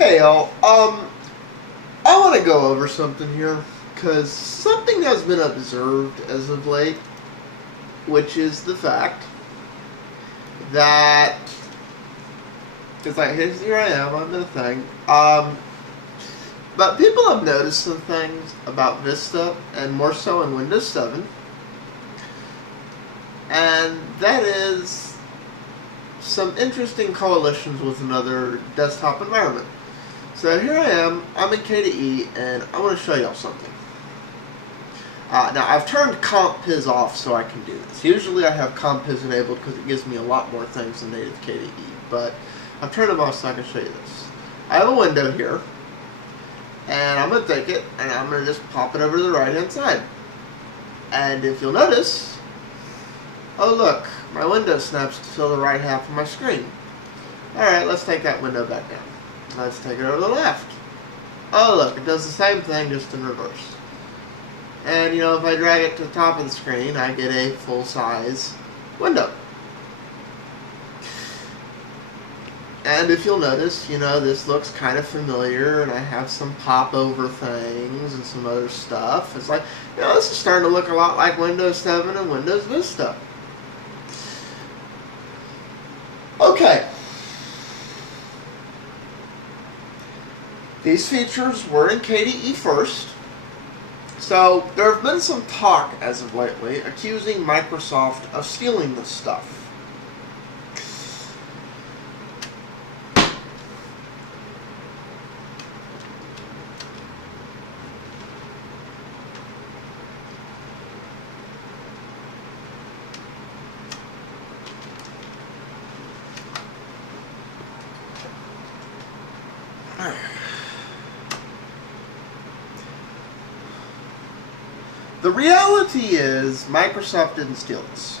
Hey y'all, I want to go over something here, because something has been observed as of late, which is the fact that, it's like, here I am, I'm the thing, but people have noticed some things about Vista, and more so in Windows 7, and that is some interesting coalitions with another desktop environment. So here I am, I'm in KDE, and I want to show y'all something. Now, I've turned CompPiz off so I can do this. Usually I have CompPiz enabled because it gives me a lot more things than native KDE, but I've turned them off so I can show you this. I have a window here, and I'm going to take it, and I'm going to just pop it over to the right-hand side. And if you'll notice, oh look, my window snaps to fill the right half of my screen. Alright, let's take that window back down. Let's take it over to the left. Oh look, it does the same thing, just in reverse. And you know, if I drag it to the top of the screen, I get a full-size window. And if you'll notice, you know, this looks kind of familiar, and I have some pop-over things and some other stuff. It's like, you know, this is starting to look a lot like Windows 7 and Windows Vista. Okay. These features were in KDE first, so there have been some talk as of lately accusing Microsoft of stealing this stuff. The reality is, Microsoft didn't steal this.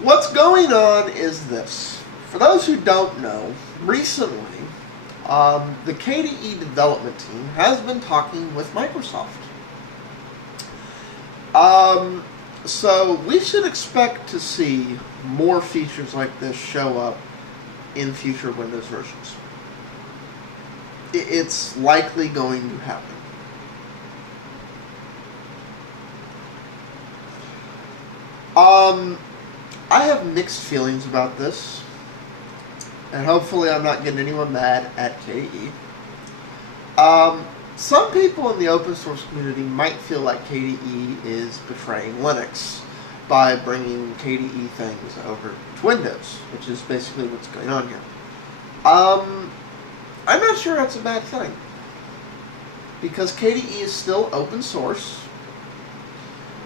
What's going on is this. For those who don't know, recently, the KDE development team has been talking with Microsoft. So we should expect to see more features like this show up in future Windows versions. It's likely going to happen. I have mixed feelings about this, and hopefully I'm not getting anyone mad at KDE. Some people in the open source community might feel like KDE is betraying Linux by bringing KDE things over to Windows, which is basically what's going on here. I'm not sure that's a bad thing, because KDE is still open source,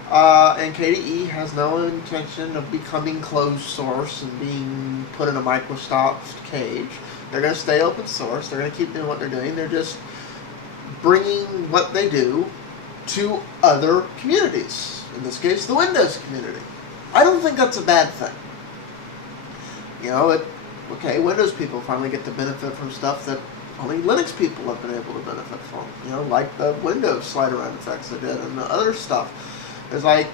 and KDE has no intention of becoming closed source and being put in a Microsoft cage. They're going to stay open source. They're going to keep doing what they're doing. They're just bringing what they do to other communities, in this case the Windows community. I don't think that's a bad thing. You know, okay, Windows people finally get to benefit from stuff that only Linux people have been able to benefit from. You know, like the Windows slide around effects they did and the other stuff. It's like,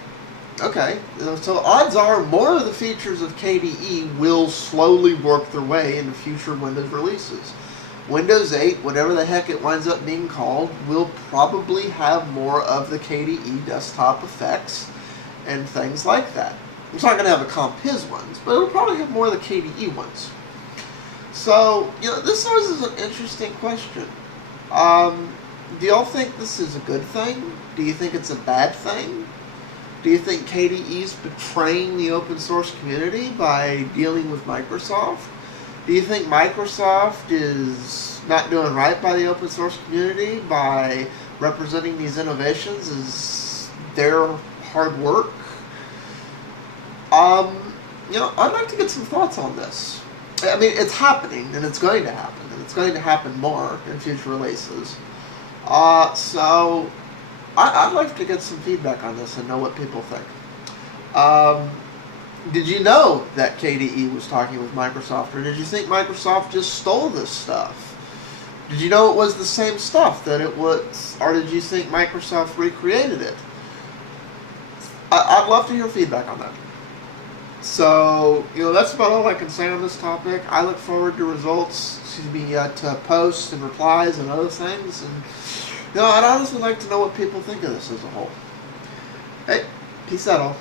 okay, so odds are more of the features of KDE will slowly work their way into future Windows releases. Windows 8, whatever the heck it winds up being called, will probably have more of the KDE desktop effects and things like that. It's not going to have the CompPiz ones, but it'll probably have more of the KDE ones. So, you know, this is an interesting question. Do y'all think this is a good thing? Do you think it's a bad thing? Do you think KDE is betraying the open source community by dealing with Microsoft? Do you think Microsoft is not doing right by the open source community by representing these innovations as their hard work? You know, I'd like to get some thoughts on this. I mean, it's happening, and it's going to happen, and it's going to happen more in future releases. So I'd like to get some feedback on this and know what people think. Did you know that KDE was talking with Microsoft, or did you think Microsoft just stole this stuff? Did you know it was the same stuff that it was, or did you think Microsoft recreated it? I'd love to hear feedback on that. So, that's about all I can say on this topic. I look forward to results, to posts and replies and other things. And, I'd honestly like to know what people think of this as a whole. Hey, peace out all.